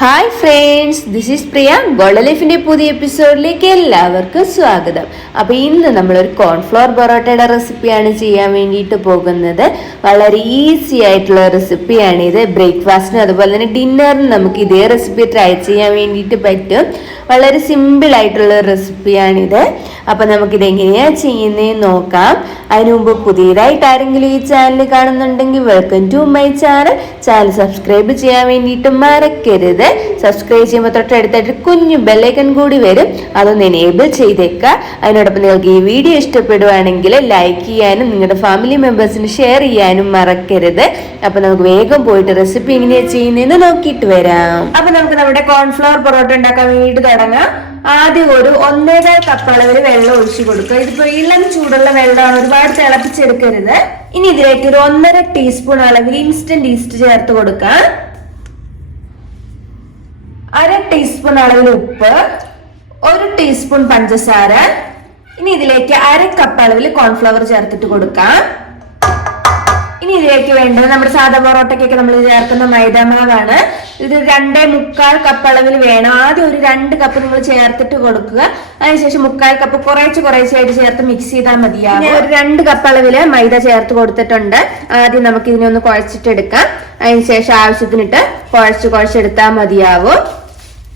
Hi friends, this is Priya. Golden ലൈഫിന്റെ പുതിയ എപ്പിസോഡിലേക്ക് എല്ലാവർക്കും സ്വാഗതം. അപ്പോൾ ഇന്ന് നമ്മളൊരു കോൺഫ്ലോർ പൊറോട്ടയുടെ റെസിപ്പിയാണ് ചെയ്യാൻ വേണ്ടിയിട്ട് പോകുന്നത്. വളരെ ഈസി ആയിട്ടുള്ള റെസിപ്പിയാണിത്. ബ്രേക്ക്ഫാസ്റ്റിനും അതുപോലെ തന്നെ ഡിന്നറിനും നമുക്ക് ഇതേ റെസിപ്പി ട്രൈ ചെയ്യാൻ വേണ്ടിയിട്ട് പറ്റും. വളരെ സിമ്പിൾ ആയിട്ടുള്ള റെസിപ്പിയാണിത്. അപ്പോൾ നമുക്കിത് എങ്ങനെയാണ് ചെയ്യുന്നതെന്ന് നോക്കാം. അതിനു മുമ്പ് പുതിയതായിട്ട് ആരെങ്കിലും ഈ ചാനൽ കാണുന്നുണ്ടെങ്കിൽ welcome to my channel. Channel subscribe ചെയ്യാൻ വേണ്ടിയിട്ട് മറക്കരുത്. സബ്സ്ക്രൈബ് ചെയ്യുമ്പോൾ തൊട്ടടുത്തായിട്ട് കുഞ്ഞു ബെല്ലൈക്കൺ കൂടി വരും, അതൊന്ന് എനേബിൾ ചെയ്തേക്കുക. അതിനോടൊപ്പം നിങ്ങൾക്ക് ഈ വീഡിയോ ഇഷ്ടപ്പെടുവാണെങ്കിൽ ലൈക്ക് ചെയ്യാനും നിങ്ങളുടെ ഫാമിലി മെമ്പേഴ്സിന് ഷെയർ ചെയ്യാനും മറക്കരുത്. അപ്പൊ നമുക്ക് വേഗം പോയിട്ട് റെസിപ്പി എങ്ങനെയാണ് ചെയ്യുന്നതെന്ന് നോക്കിയിട്ട് വരാം. അപ്പൊ നമുക്ക് നമ്മുടെ കോൺഫ്ലവർ പൊറോട്ട ഉണ്ടാക്കാൻ വേണ്ടിയിട്ട് തുടങ്ങാം. ആദ്യം ഒരു 1.25 കപ്പ് അളവിൽ വെള്ളം ഒഴിച്ചു കൊടുക്കുക. ഇതിപ്പോ ഇളം ചൂടുള്ള വെള്ളമാണ്, ഒരുപാട് തിളപ്പിച്ചെടുക്കരുത്. ഇനി ഇതിലേക്ക് ഒരു 1.5 ടീസ്പൂൺ അളവിൽ ഇൻസ്റ്റന്റ് ഈസ്റ്റ് ചേർത്ത് കൊടുക്കാം. 1/2 ടീസ്പൂൺ അളവിൽ ഉപ്പ്, 1 ടീസ്പൂൺ പഞ്ചസാര. ഇനി ഇതിലേക്ക് 1/2 കപ്പ് അളവിൽ കോൺഫ്ലവർ ചേർത്തിട്ട് കൊടുക്കാം. ഇനി ഇതിലേക്ക് വേണ്ടത് നമ്മുടെ സാധാ പൊറോട്ടയ്ക്കൊക്കെ നമ്മൾ ചേർക്കുന്ന മൈദാമാവാണ്. ഇത് 2.25 കപ്പ് അളവിൽ വേണം. ആദ്യം ഒരു 2 കപ്പ് നിങ്ങൾ ചേർത്തിട്ട് കൊടുക്കുക. അതിനുശേഷം 1/4 കപ്പ് കുറേശ്ശായിട്ട് ചേർത്ത് മിക്സ് ചെയ്താൽ മതിയാവും. ഞാൻ ഒരു 2 കപ്പ് അളവില് മൈദ ചേർത്ത് കൊടുത്തിട്ടുണ്ട്. ആദ്യം നമുക്ക് ഇതിനെ ഒന്ന് കുഴച്ചിട്ടെടുക്കാം. അതിനുശേഷം ആവശ്യത്തിനിട്ട് കുഴച്ചെടുത്താൽ മതിയാവും.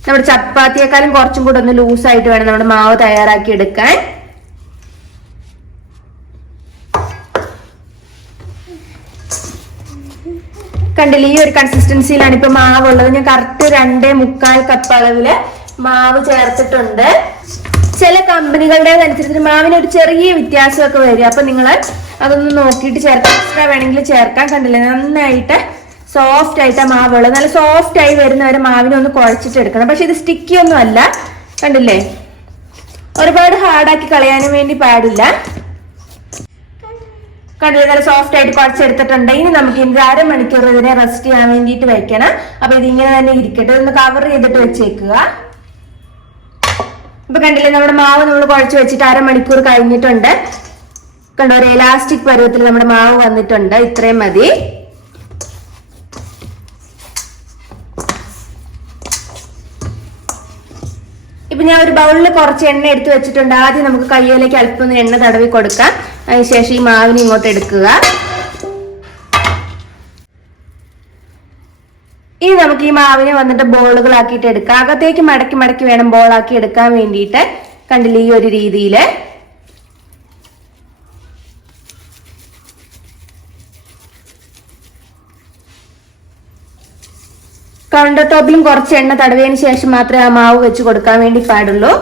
നമ്മുടെ ചപ്പാത്തിയേക്കാളും കുറച്ചും കൂടെ ഒന്ന് ലൂസായിട്ട് വേണം നമ്മുടെ മാവ് തയ്യാറാക്കി എടുക്കാൻ. കണ്ടില്ല, ഈ ഒരു കൺസിസ്റ്റൻസിയിലാണ് ഇപ്പൊ മാവ് ഉള്ളത്. ഞാൻ കറക്റ്റ് 2.25 കപ്പ് അളവില് മാവ് ചേർത്തിട്ടുണ്ട്. ചില കമ്പനികളുടേതനുസരിച്ച് മാവിന് ഒരു ചെറിയ വ്യത്യാസമൊക്കെ വരും. അപ്പൊ നിങ്ങൾ അതൊന്ന് നോക്കിയിട്ട് ചേർക്കാം. എക്സ്ട്രാ വേണമെങ്കിൽ ചേർക്കാൻ. കണ്ടില്ലേ, നന്നായിട്ട് സോഫ്റ്റ് ആയിട്ട് ആ മാവുള്ളത്. നല്ല സോഫ്റ്റ് ആയി വരുന്നവരെ മാവിനെ ഒന്ന് കുഴച്ചിട്ട് എടുക്കണം. പക്ഷെ ഇത് സ്റ്റിക്കി ഒന്നും അല്ല. കണ്ടില്ലേ, ഒരുപാട് ഹാർഡാക്കി കളയാനും വേണ്ടി പാടില്ല. കണ്ടില്ലേ, നല്ല സോഫ്റ്റ് ആയിട്ട് കുഴച്ചെടുത്തിട്ടുണ്ട്. ഇനി നമുക്ക് ഇതിന്റെ 1/2 മണിക്കൂർ ഇതിനെ റെസ്റ്റ് ചെയ്യാൻ വേണ്ടിയിട്ട് വെക്കണം. അപ്പൊ ഇതിങ്ങനെ തന്നെ ഇരിക്കട്ടെ. ഒന്ന് കവർ ചെയ്തിട്ട് വെച്ചേക്കുക. ഇപ്പൊ കണ്ടില്ലേ, നമ്മുടെ മാവ് നമ്മൾ കുഴച്ച് വെച്ചിട്ട് 1/2 മണിക്കൂർ കഴിഞ്ഞിട്ടുണ്ട്. കണ്ടോ, ഒരു എലാസ്റ്റിക് പരുവത്തിൽ നമ്മുടെ മാവ് വന്നിട്ടുണ്ട്. ഇത്രയും മതി. ഇപ്പൊ ഞാൻ ഒരു ബൗളിൽ കുറച്ച് എണ്ണ എടുത്ത് വെച്ചിട്ടുണ്ട്. ആദ്യം നമുക്ക് കയ്യിലേക്ക് അല്പം എണ്ണ തടവി കൊടുക്കാം. അതിനുശേഷം ഈ മാവിനെ ഇങ്ങോട്ട് എടുക്കുക. ഇനി നമുക്ക് ഈ മാവിനെ വന്നിട്ട് ബോളുകളാക്കിയിട്ട് എടുക്കാം. അകത്തേക്ക് മടക്കി വേണം ബോളാക്കി എടുക്കാൻ വേണ്ടിയിട്ട്. കണ്ടില്ലേ, ഈ ഒരു രീതിയില്. കൗണ്ടർ ടോപ്പിലും കുറച്ച് എണ്ണ തടവിയതിനു ശേഷം മാത്രമേ ആ മാവ് വെച്ച് കൊടുക്കാൻ വേണ്ടി പാടുള്ളൂ.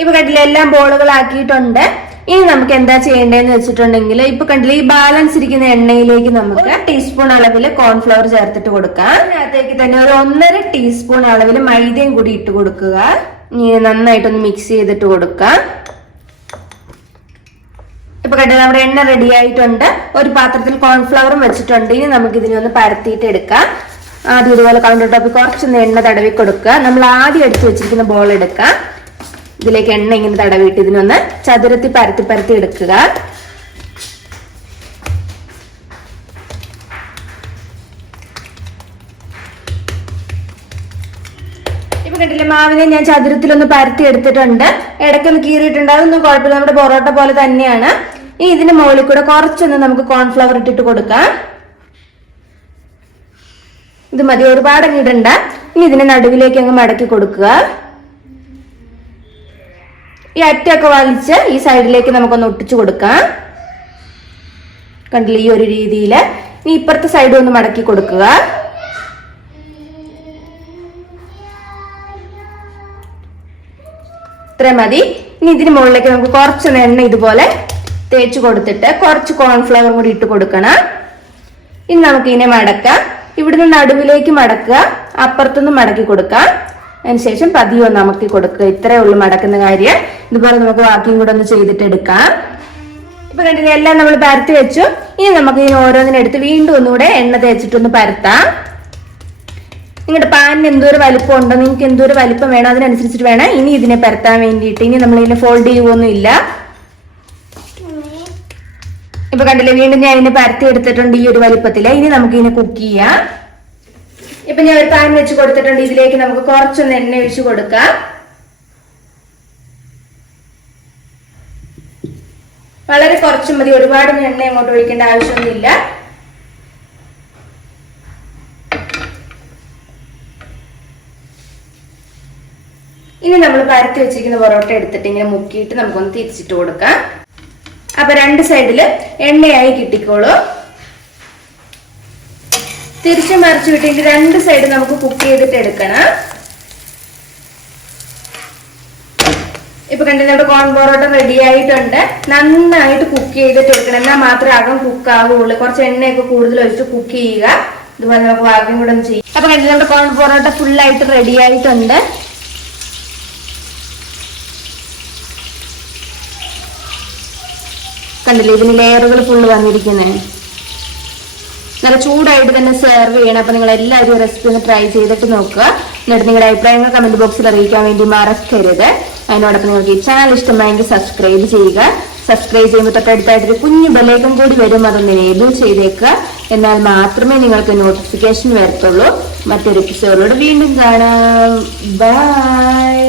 ഇപ്പൊ കണ്ടില്ല, എല്ലാം ബോളുകളാക്കിയിട്ടുണ്ട്. ഇനി നമുക്ക് എന്താ ചെയ്യേണ്ടതെന്ന് വെച്ചിട്ടുണ്ടെങ്കിൽ, ഇപ്പൊ കണ്ടില്ല, ഈ ബാലൻസ് ഇരിക്കുന്ന എണ്ണയിലേക്ക് നമുക്ക് 1 ടീസ്പൂൺ അളവിൽ കോൺഫ്ലവർ ചേർത്തിട്ട് കൊടുക്കാം. അതിനകത്തേക്ക് തന്നെ ഒരു 1.5 ടീസ്പൂൺ അളവിൽ മൈദയും കൂടി ഇട്ട് കൊടുക്കുക. ഇനി നന്നായിട്ടൊന്ന് മിക്സ് ചെയ്തിട്ട് കൊടുക്കാം. ഇപ്പൊ കണ്ടില്ല, നമ്മുടെ എണ്ണ റെഡി ആയിട്ടുണ്ട്. ഒരു പാത്രത്തിൽ കോൺഫ്ലവറും വെച്ചിട്ടുണ്ട്. ഇനി നമുക്ക് ഇതിനെ ഒന്ന് പരത്തിയിട്ട് എടുക്കാം. ആദ്യം ഇതുപോലെ കൗണ്ടർ ടോപ്പിൽ കുറച്ചൊന്ന് എണ്ണ തടവി കൊടുക്കുക. നമ്മൾ ആദ്യം എടുത്ത് വെച്ചിരിക്കുന്ന ബോൾ എടുക്കാം. ഇതിലേക്ക് എണ്ണ ഇങ്ങനെ തടവിയിട്ട് ഇതിനൊന്ന് ചതുരത്തിൽ പരത്തി എടുക്കുക. ഇപ്പൊ കണ്ടില്ലേ, മാവിനെ ഞാൻ ചതുരത്തിലൊന്ന് പരത്തി എടുത്തിട്ടുണ്ട്. ഇടയ്ക്കൊന്ന് കീറിയിട്ടുണ്ട്, അതൊന്നും കുഴപ്പമില്ല, നമ്മുടെ പൊറോട്ട പോലെ തന്നെയാണ്. ഇനി ഇതിന്റെ മുകളിൽ കൂടെ കുറച്ചൊന്ന് നമുക്ക് കോൺഫ്ലവർ ഇട്ടിട്ട് കൊടുക്കാം. ഇത് മതി, ഒരുപാട് ഇടണ്ട. ഇനി ഇതിന്റെ നടുവിലേക്ക് അങ്ങ് മടക്കി കൊടുക്കുക. ഈ അറ്റൊക്കെ വലിച്ച് ഈ സൈഡിലേക്ക് നമുക്കൊന്ന് ഒട്ടിച്ചു കൊടുക്കാം. കണ്ടില്ലേ, ഈ ഒരു രീതിയിൽ. ഇനി ഇപ്പുറത്തെ സൈഡും ഒന്ന് മടക്കി കൊടുക്കുക. ഇത്ര മതി. ഇനി ഇതിന് മുകളിലേക്ക് നമുക്ക് കുറച്ച് എണ്ണ ഇതുപോലെ തേച്ച് കൊടുത്തിട്ട് കുറച്ച് കോൺഫ്ലവർ കൂടി ഇട്ട് കൊടുക്കണം. ഇനി നമുക്ക് ഇതിനെ മടക്കാം. ഇവിടുന്ന് നടുവിലേക്ക് മടക്കുക, അപ്പുറത്തുനിന്ന് മടക്കി കൊടുക്കാം. അതിനുശേഷം പതിയെ ഒന്ന് അമക്കി കൊടുക്കുക. ഇത്രയേ ഉള്ളൂ മടക്കുന്ന കാര്യം. ഇതുപോലെ നമുക്ക് ബാക്കിയും കൂടെ ഒന്ന് ചെയ്തിട്ട് എടുക്കാം. ഇപ്പൊ കണ്ടില്ലേ, എല്ലാം നമ്മൾ പരത്തി വെച്ചു. ഇനി നമുക്ക് ഇതിന് ഓരോന്നിനെടുത്ത് വീണ്ടും ഒന്നുകൂടെ എണ്ണ തേച്ചിട്ടൊന്ന് പരത്താം. നിങ്ങളുടെ പാനിന് എന്തോരം വലിപ്പം ഉണ്ടോ, നിങ്ങൾക്ക് എന്തോരം വലിപ്പം വേണം അതിനനുസരിച്ചിട്ട് വേണം ഇനി ഇതിനെ പരത്താൻ വേണ്ടിയിട്ട്. ഇനി നമ്മൾ ഇതിനെ ഫോൾഡ് ചെയ്യുകയൊന്നും ഇല്ല. ഇപ്പൊ കണ്ടില്ലേ, വീണ്ടും ഞാൻ ഇതിനെ പരത്തി എടുത്തിട്ടുണ്ട് ഈ ഒരു വലിപ്പത്തില്. ഇനി നമുക്ക് ഇതിനെ കുക്ക് ചെയ്യാം. ഇപ്പൊ ഞാൻ ഒരു പാൻ വെച്ച് കൊടുത്തിട്ടുണ്ട്. ഇതിലേക്ക് നമുക്ക് കുറച്ചൊന്ന് എണ്ണ ഒഴിച്ച് കൊടുക്കാം. വളരെ കുറച്ച് മതി, ഒരുപാടൊന്നും എണ്ണ അങ്ങോട്ട് ഒഴിക്കേണ്ട ആവശ്യമൊന്നുമില്ല. ഇനി നമ്മൾ പരത്തി വെച്ചിരിക്കുന്ന പൊറോട്ട എടുത്തിട്ട് ഇങ്ങനെ മുക്കിയിട്ട് നമുക്കൊന്ന് തിരിച്ചിട്ട് കൊടുക്കാം. അപ്പൊ രണ്ട് സൈഡില് എണ്ണയായി കിട്ടിക്കോളൂ. തിരിച്ചു മറിച്ച് വിട്ടിട്ട് രണ്ട് സൈഡ് നമുക്ക് കുക്ക് ചെയ്തിട്ട് എടുക്കണം. ഇപ്പൊ കണ്ടു നമ്മുടെ കോൺ പൊറോട്ട റെഡി ആയിട്ടുണ്ട്. നന്നായിട്ട് കുക്ക് ചെയ്തിട്ട് എടുക്കണം, എന്നാൽ മാത്രമേ അകം കുക്ക് ആവുള്ളൂ. കുറച്ച് എണ്ണയൊക്കെ കൂടുതൽ ഒഴിച്ച് കുക്ക് ചെയ്യുക. ഇതുപോലെ നമുക്ക് ബാക്കിയും കൂടെ ഒന്ന് ചെയ്യാം. അപ്പൊ കണ്ടു നമ്മുടെ കോൺ പൊറോട്ട ഫുള്ളായിട്ട് റെഡി ആയിട്ടുണ്ട്. കണ്ടില്ലേ, ഇതിന് ലെയറുകൾ ഫുള്ള് വന്നിരിക്കുന്നത്. നല്ല ചൂടായിട്ട് തന്നെ സെർവ് ചെയ്യണം. അപ്പൊ നിങ്ങൾ എല്ലാവരും റെസിപ്പി ഒന്ന് ട്രൈ ചെയ്തിട്ട് നോക്കുക. എന്നിട്ട് നിങ്ങളുടെ അഭിപ്രായങ്ങൾ കമന്റ് ബോക്സിൽ അറിയിക്കാൻ വേണ്ടി മറക്കരുത്. അതിനോടൊപ്പം നിങ്ങൾക്ക് ഈ ചാനൽ ഇഷ്ടമായെങ്കിൽ സബ്സ്ക്രൈബ് ചെയ്യുക. സബ്സ്ക്രൈബ് ചെയ്യുമ്പോൾ തൊട്ടടുത്തായിട്ടൊരു കുഞ്ഞു ബെല്ലൈക്കൺ കൂടി വരും, അതൊന്ന് എനേബിൾ ചെയ്തേക്കുക. എന്നാൽ മാത്രമേ നിങ്ങൾക്ക് നോട്ടിഫിക്കേഷൻ വരത്തുള്ളൂ. മറ്റൊരു എപ്പിസോഡിലൂടെ വീണ്ടും കാണാം. ബൈ.